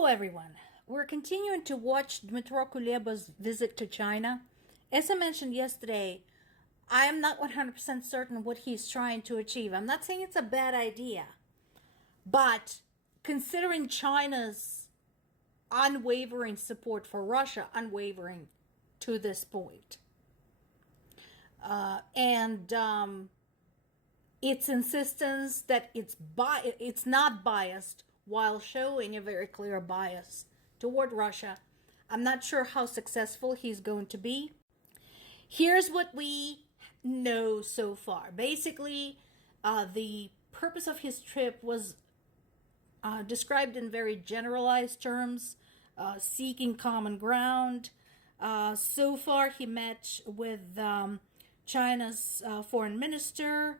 Hello, everyone. We're continuing to watch Dmitry Kuleba's visit to China. As I mentioned yesterday, I am not 100% certain what he's trying to achieve. I'm not saying it's a bad idea, but considering China's unwavering support for Russia, unwavering to this point, and its insistence that it's not biased while showing a very clear bias toward Russia, I'm not sure how successful he's going to be. Here's what we know so far. Basically, the purpose of his trip was described in very generalized terms, seeking common ground. So far, he met with China's foreign minister,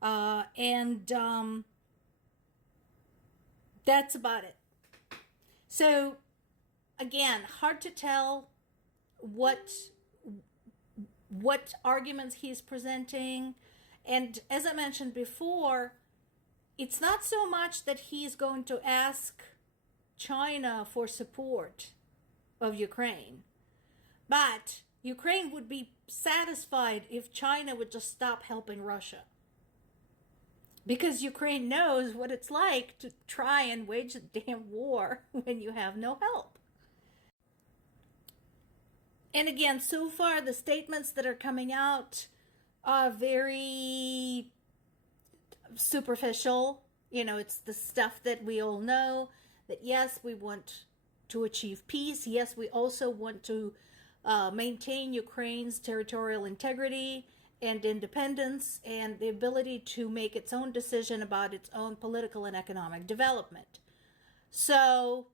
and that's about it. So, again, hard to tell what arguments he's presenting. And as I mentioned before, it's not so much that he's going to ask China for support of Ukraine, but Ukraine would be satisfied if China would just stop helping Russia. Because Ukraine knows what it's like to try and wage a damn war when you have no help. And again, so far the statements that are coming out are very superficial. You know, it's the stuff that we all know, that yes, we want to achieve peace. Yes, we also want to maintain Ukraine's territorial integrity and independence and the ability to make its own decision about its own political and economic development. So,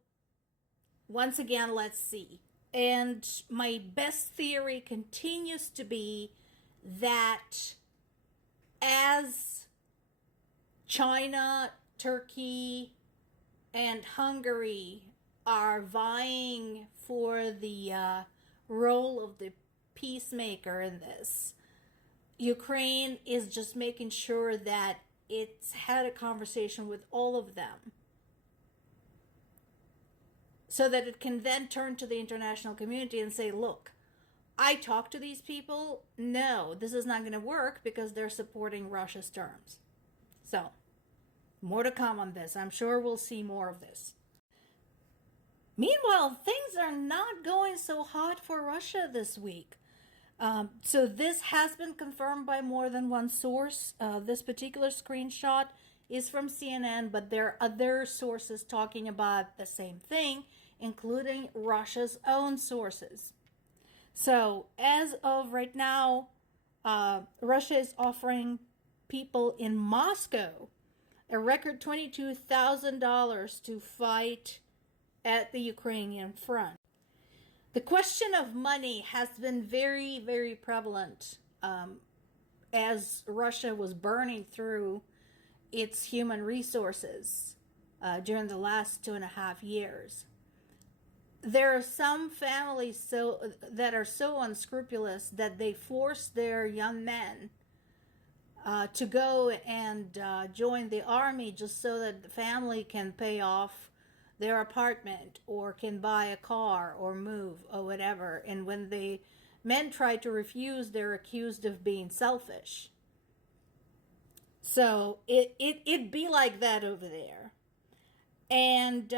once again, let's see. And my best theory continues to be that as China, Turkey, and Hungary are vying for the role of the peacemaker in this, Ukraine is just making sure that it's had a conversation with all of them so that it can then turn to the international community and say, look, I talked to these people. No, this is not going to work because they're supporting Russia's terms. So, more to come on this. I'm sure we'll see more of this. Meanwhile, things are not going so hot for Russia this week. So this has been confirmed by more than one source. This particular screenshot is from CNN, but there are other sources talking about the same thing, including Russia's own sources. So as of right now, Russia is offering people in Moscow a record $22,000 to fight at the Ukrainian front. The question of money has been very, very prevalent as Russia was burning through its human resources during the last 2.5 years. There are some families that are so unscrupulous that they force their young men to go and join the army just so that the family can pay off their apartment or can buy a car or move or whatever. And when the men try to refuse, they're accused of being selfish. So it'd be like that over there. And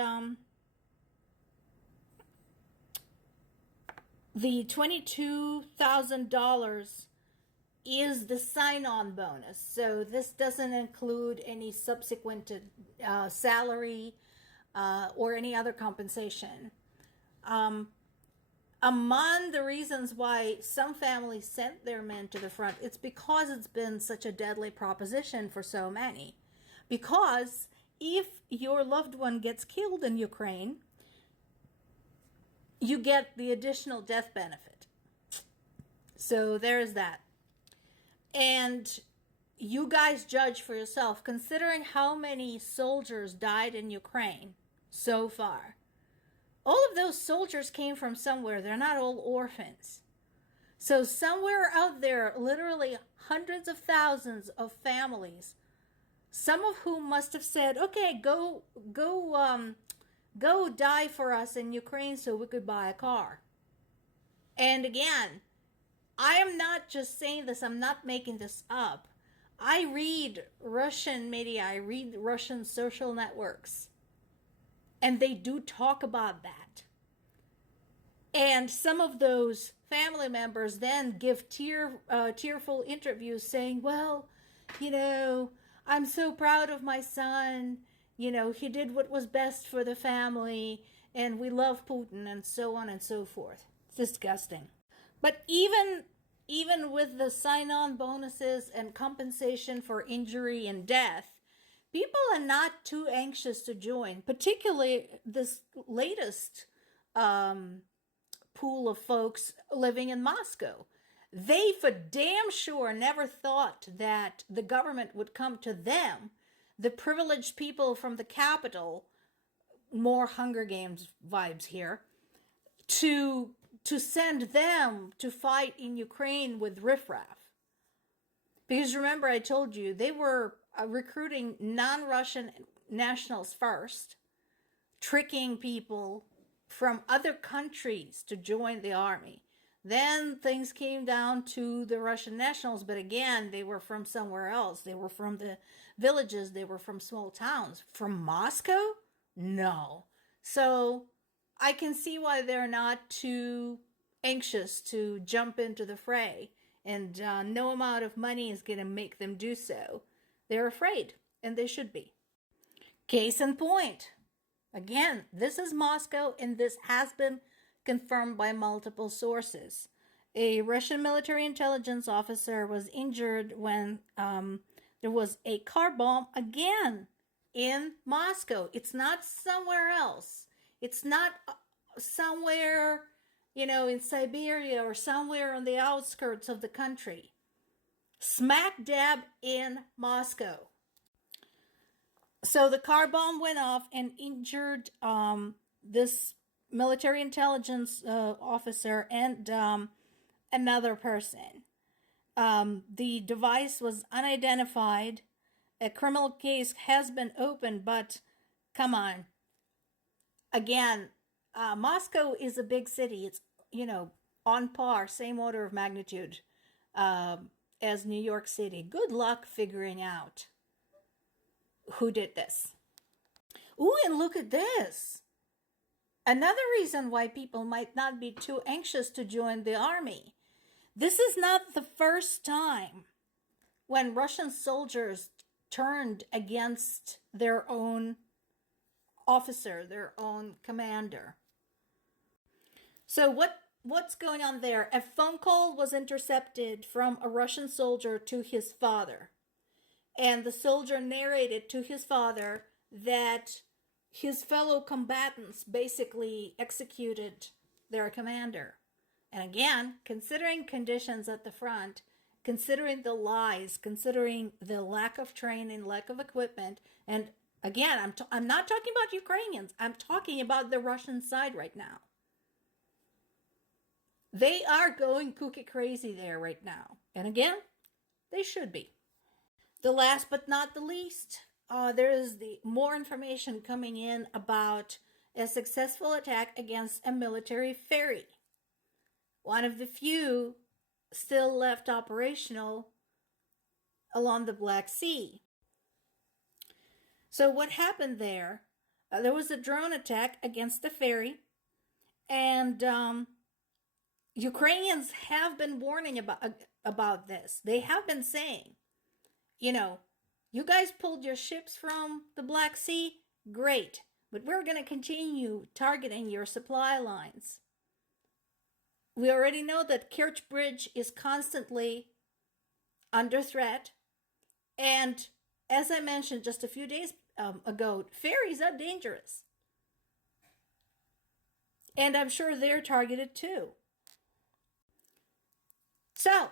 the $22,000 is the sign-on bonus. So this doesn't include any subsequent salary or any other compensation. Among the reasons why some families sent their men to the front, it's because it's been such a deadly proposition for so many. Because if your loved one gets killed in Ukraine, you get the additional death benefit. So there's that. And you guys judge for yourself, considering how many soldiers died in Ukraine so far. All of those soldiers came from somewhere. They're not all orphans. So somewhere out there, literally hundreds of thousands of families, some of whom must have said, okay, go go die for us in Ukraine so we could buy a car. And again, I am not just saying this, I'm not making this up. I read Russian media, I read Russian social networks, and they do talk about that. And some of those family members then give tearful interviews saying, well, I'm so proud of my son. He did what was best for the family, and we love Putin, and so on and so forth. It's disgusting. But even with the sign-on bonuses and compensation for injury and death, people are not too anxious to join, particularly this latest pool of folks living in Moscow. They for damn sure never thought that the government would come to them, the privileged people from the capital, more Hunger Games vibes here, to send them to fight in Ukraine with riffraff. Because remember, I told you, they were recruiting non-Russian nationals first, tricking people from other countries to join the army. Then things came down to the Russian nationals, but again, they were from somewhere else. They were from the villages, they were from small towns. From Moscow? No. So I can see why they're not too anxious to jump into the fray, and no amount of money is going to make them do so. They're afraid, and they should be. Case in point. Again, this is Moscow, and this has been confirmed by multiple sources. A Russian military intelligence officer was injured when there was a car bomb again in Moscow. It's not somewhere else. It's not somewhere, in Siberia or somewhere on the outskirts of the country. Smack dab in Moscow. So the car bomb went off and injured this military intelligence officer and another person. The device was unidentified. A criminal case has been opened, but come on. Again, Moscow is a big city. It's, on par, same order of magnitude as New York City. Good luck figuring out who did this. Ooh, and look at this. Another reason why people might not be too anxious to join the army. This is not the first time when Russian soldiers turned against their own officer, their own commander. So what's going on there? A phone call was intercepted from a Russian soldier to his father. And the soldier narrated to his father that his fellow combatants basically executed their commander. And again, considering conditions at the front, considering the lies, considering the lack of training, lack of equipment, and again, I'm not talking about Ukrainians. I'm talking about the Russian side right now. They are going cookie crazy there right now. And again, they should be. The last but not the least, there is more information coming in about a successful attack against a military ferry. One of the few still left operational along the Black Sea. So what happened there? There was a drone attack against the ferry, and Ukrainians have been warning about this. They have been saying, you guys pulled your ships from the Black Sea, great, but we're going to continue targeting your supply lines. We already know that Kerch Bridge is constantly under threat, and as I mentioned just a few days ago, ferries are dangerous. And I'm sure they're targeted too. So,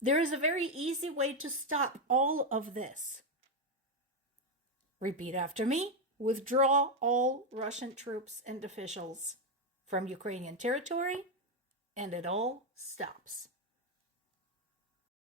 there is a very easy way to stop all of this. Repeat after me. Withdraw all Russian troops and officials from Ukrainian territory, and it all stops.